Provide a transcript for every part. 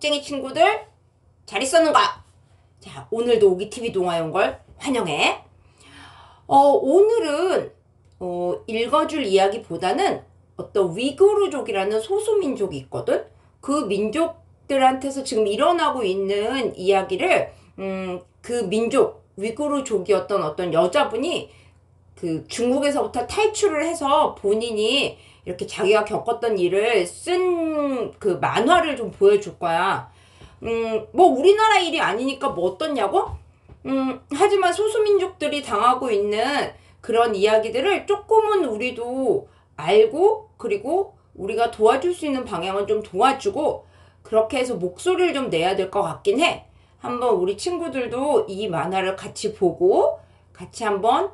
꼭쟁이 친구들 잘 있었는가? 자, 오늘도 오기TV 동화연걸 환영해. 오늘은 읽어줄 이야기보다는 어떤 위구르족이라는 소수민족이 있거든. 그 민족들한테서 지금 일어나고 있는 이야기를 그 민족 위구르족이었던 어떤 여자분이 그 중국에서부터 탈출을 해서 본인이 이렇게 자기가 겪었던 일을 쓴 그 만화를 좀 보여줄 거야. 뭐 우리나라 일이 아니니까 뭐 어떻냐고? 하지만 소수민족들이 당하고 있는 그런 이야기들을 조금은 우리도 알고, 그리고 우리가 도와줄 수 있는 방향은 좀 도와주고, 그렇게 해서 목소리를 좀 내야 될 것 같긴 해. 한번 우리 친구들도 이 만화를 같이 보고 같이 한번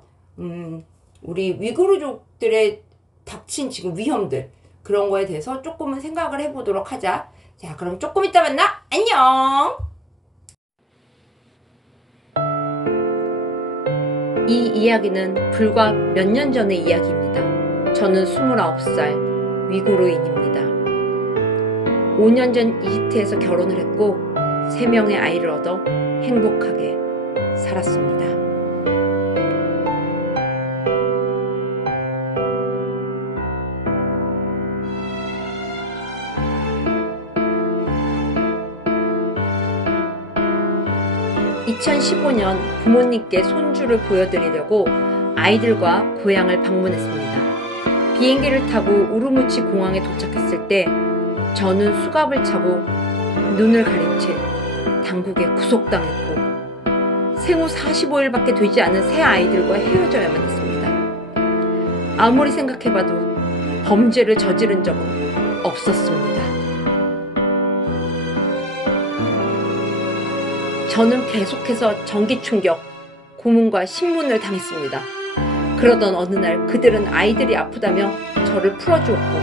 우리 위구르족들의 닥친 지금 위험들, 그런 거에 대해서 조금은 생각을 해보도록 하자. 자, 그럼 조금 이따 만나. 안녕. 이 이야기는 불과 몇 년 전의 이야기입니다. 저는 29살 위구르인입니다. 5년 전 이집트에서 결혼을 했고 3명의 아이를 얻어 행복하게 살았습니다. (2015년) 부모님께 손주를 보여드리려고 아이들과 고향을 방문했습니다. 비행기를 타고 우르무치 공항에 도착했을 때 저는 수갑을 차고 눈을 가린 채 당국에 구속당했고 생후 45일밖에 되지 않은 새 아이들과 헤어져야만 했습니다. 아무리 생각해봐도 범죄를 저지른 적은 없었습니다. 저는 계속해서 전기충격, 고문과 신문을 당했습니다. 그러던 어느 날 그들은 아이들이 아프다며 저를 풀어주었고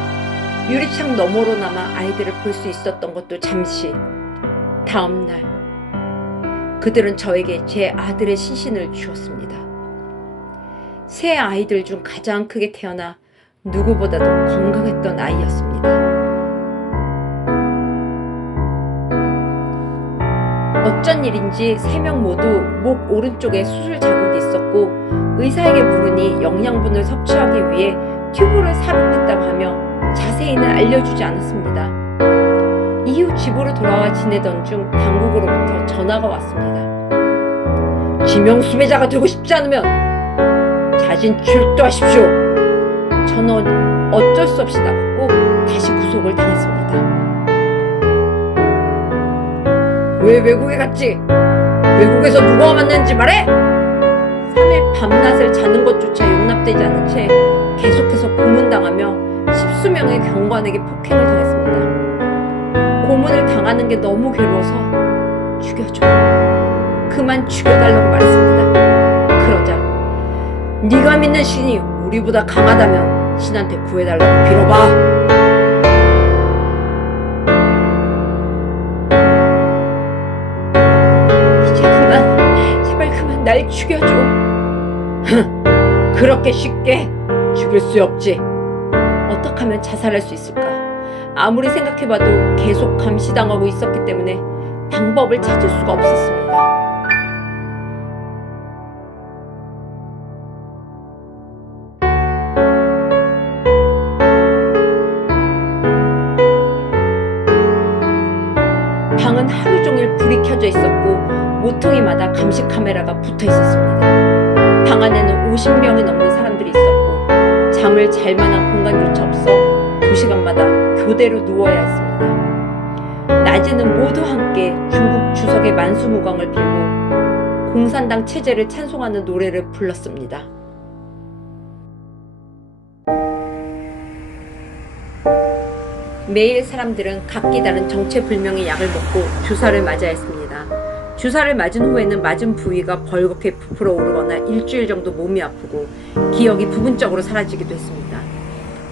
유리창 너머로나마 아이들을 볼 수 있었던 것도 잠시. 다음 날 그들은 저에게 제 아들의 시신을 주었습니다. 새 아이들 중 가장 크게 태어나 누구보다도 건강했던 아이였습니다. 어쩐 일인지 3명 모두 목 오른쪽에 수술 자국이 있었고 의사에게 물으니 영양분을 섭취하기 위해 튜브를 삽입했다고 하며 자세히는 알려주지 않았습니다. 이후 집으로 돌아와 지내던 중 당국으로부터 전화가 왔습니다. 지명수배자가 되고 싶지 않으면 자진 출두하십시오. 저는 어쩔 수 없이 나갔고 다시 구속을 당했습니다. 왜 외국에 갔지? 외국에서 누구와 만났는지 말해! 3일 밤낮을 자는 것조차 용납되지 않은 채 계속해서 고문당하며 십수명의 경관에게 폭행을 당했습니다. 고문을 당하는 게 너무 괴로워서 죽여줘. 그만 죽여달라고 말했습니다. 그러자 네가 믿는 신이 우리보다 강하다면 신한테 구해달라고 빌어봐. 날 죽여줘. 그렇게 쉽게 죽일 수 없지. 어떻게 하면 자살할 수 있을까? 아무리 생각해봐도 계속 감시당하고 있었기 때문에 방법을 찾을 수가 없었습니다. 방은 하루 종일 불이 켜져 있었고 모퉁이마다 감시 카메라가 붙어 있었습니다. 방 안에는 50명이 넘는 사람들이 있었고 잠을 잘 만한 공간조차 없어 2시간마다 교대로 누워야 했습니다. 낮에는 모두 함께 중국 주석의 만수무강을 빌고 공산당 체제를 찬송하는 노래를 불렀습니다. 매일 사람들은 각기 다른 정체불명의 약을 먹고 주사를 맞아야 했습니다. 주사를 맞은 후에는 맞은 부위가 벌겋게 부풀어 오르거나 일주일 정도 몸이 아프고 기억이 부분적으로 사라지기도 했습니다.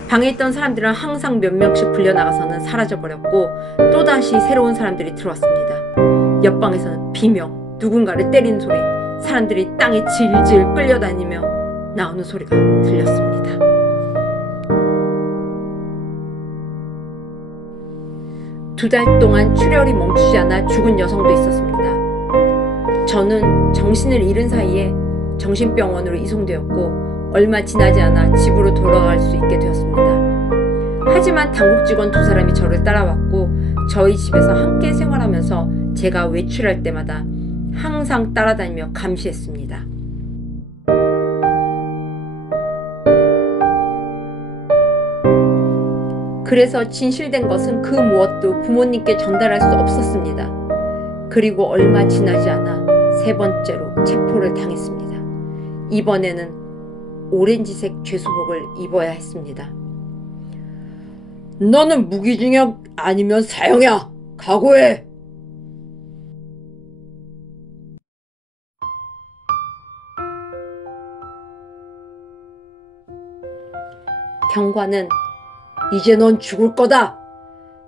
방에 있던 사람들은 항상 몇 명씩 불려나가서는 사라져버렸고 또다시 새로운 사람들이 들어왔습니다. 옆방에서는 비명, 누군가를 때리는 소리, 사람들이 땅에 질질 끌려다니며 나오는 소리가 들렸습니다. 2달 동안 출혈이 멈추지 않아 죽은 여성도 있었습니다. 저는 정신을 잃은 사이에 정신병원으로 이송되었고 얼마 지나지 않아 집으로 돌아갈 수 있게 되었습니다. 하지만 당국 직원 2사람이 저를 따라왔고 저희 집에서 함께 생활하면서 제가 외출할 때마다 항상 따라다니며 감시했습니다. 그래서 진실된 것은 그 무엇도 부모님께 전달할 수 없었습니다. 그리고 얼마 지나지 않아 3번째로 체포를 당했습니다. 이번에는 오렌지색 죄수복을 입어야 했습니다. 너는 무기징역 아니면 사형이야. 각오해. 경관은 이제 넌 죽을 거다.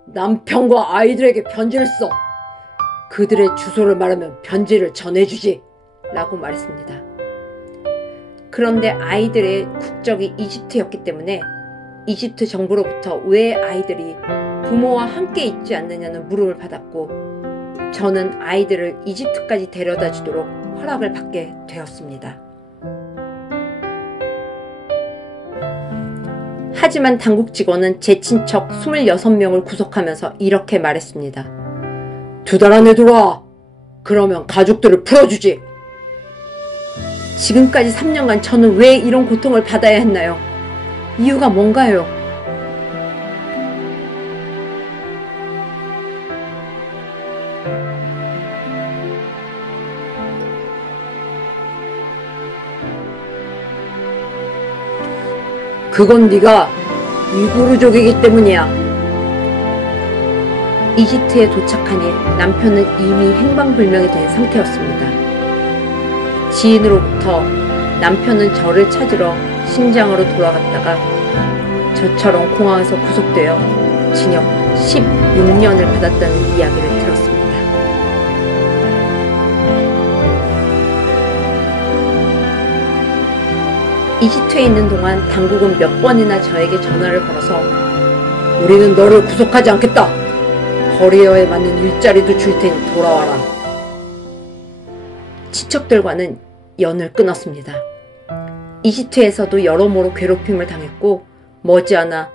남편과 아이들에게 편지를 써. 그들의 주소를 말하면 편지를 전해주지. 라고 말했습니다. 그런데 아이들의 국적이 이집트였기 때문에 이집트 정부로부터 왜 아이들이 부모와 함께 있지 않느냐는 물음을 받았고 저는 아이들을 이집트까지 데려다 주도록 허락을 받게 되었습니다. 하지만 당국 직원은 제 친척 26명을 구속하면서 이렇게 말했습니다. 2달 안에 돌아와. 그러면 가족들을 풀어주지. 지금까지 3년간 저는 왜 이런 고통을 받아야 했나요? 이유가 뭔가요? 그건 네가 위구르족이기 때문이야. 이집트에 도착하니 남편은 이미 행방불명이 된 상태였습니다. 지인으로부터 남편은 저를 찾으러 신장으로 돌아갔다가 저처럼 공항에서 구속되어 징역 16년을 받았다는 이야기를 들었습니다. 이집트에 있는 동안 당국은 몇 번이나 저에게 전화를 걸어서 우리는 너를 구속하지 않겠다. 커리어에 맞는 일자리도 줄 테니 돌아와라. 친척들과는 연을 끊었습니다. 이집트에서도 여러모로 괴롭힘을 당했고 머지않아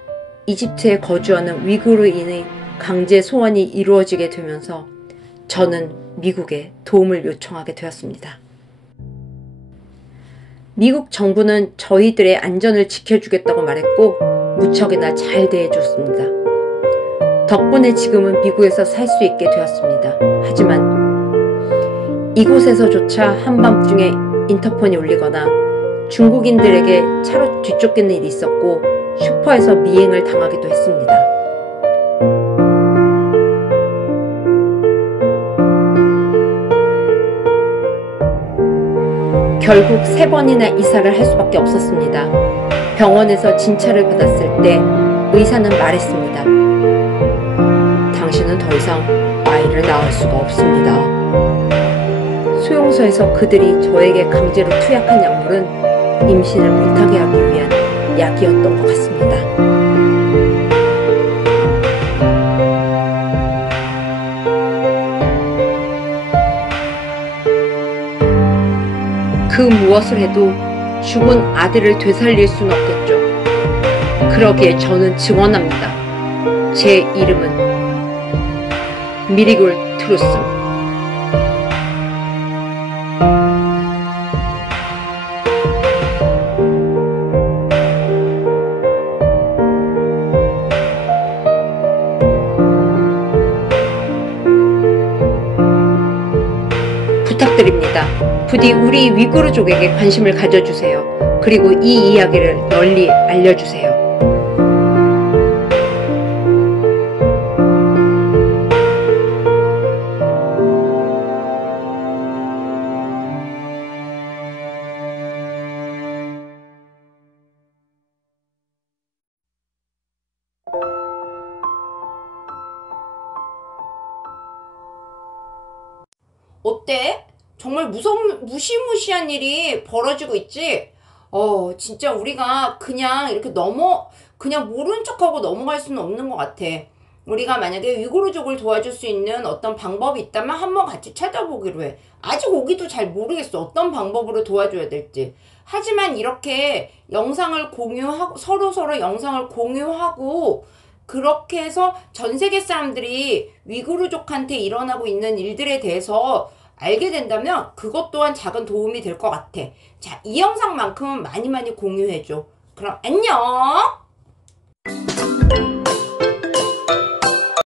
이집트에 거주하는 위구르인의 강제 소환이 이루어지게 되면서 저는 미국에 도움을 요청하게 되었습니다. 미국 정부는 저희들의 안전을 지켜주겠다고 말했고 무척이나 잘 대해줬습니다. 덕분에 지금은 미국에서 살 수 있게 되었습니다. 하지만 이곳에서조차 한밤중에 인터폰이 울리거나 중국인들에게 차로 뒤쫓기는 일이 있었고 슈퍼에서 미행을 당하기도 했습니다. 결국 3번이나 이사를 할 수밖에 없었습니다. 병원에서 진찰을 받았을 때 의사는 말했습니다. 당신은 더 이상 아이를 낳을 수가 없습니다. 수용소에서 그들이 저에게 강제로 투약한 약물은 임신을 못하게 하기 위한 약이었던 것 같습니다. 그 무엇을 해도 죽은 아들을 되살릴 수는 없겠죠. 그러기에 저는 증언합니다. 제 이름은 미리골 트루슨. 부탁드립니다. 부디 우리 위구르족에게 관심을 가져주세요. 그리고 이 이야기를 널리 알려주세요. 어때? 정말 무시무시한 일이 벌어지고 있지? 진짜 우리가 그냥 이렇게 그냥 모른 척하고 넘어갈 수는 없는 것 같아. 우리가 만약에 위구르족을 도와줄 수 있는 어떤 방법이 있다면 한번 같이 찾아보기로 해. 아직 오기도 잘 모르겠어. 어떤 방법으로 도와줘야 될지. 하지만 이렇게 영상을 공유하고, 서로 영상을 공유하고, 그렇게 해서 전 세계 사람들이 위구르족한테 일어나고 있는 일들에 대해서 알게 된다면 그것 또한 작은 도움이 될 것 같아. 자, 이 영상만큼은 많이 공유해줘. 그럼 안녕!